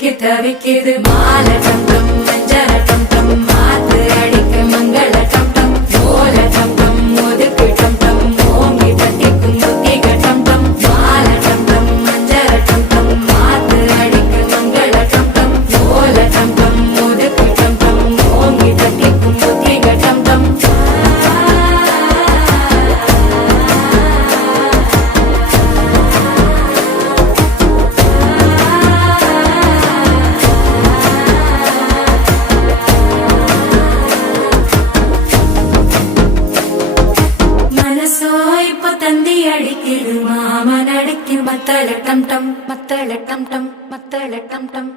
சிக்கி தவிக்குது மாலை டம் டம் மஞ்சள டம் டம் மாத்து அடிக்க மங்கள டம் டம் ஓல டம் டம் ஒதுக்கு டம் டம் ஓங்கி தட்டிக்கும் புத்திக டம் டம் மாலை டம் டம் மஞ்சள டம் டம் மாத்து அடிக்க மங்கள டம் டம் ஓல டம் டம் ஒதுக்கு டம் டம் ஓங்கி தட்டிக்கும் புத்திக டம் டம் தந்தி அடிக்குது மாமன் அடிக்கு மத்தள டம் டம் மத்தள டம் டம் மத்தள டம் டம்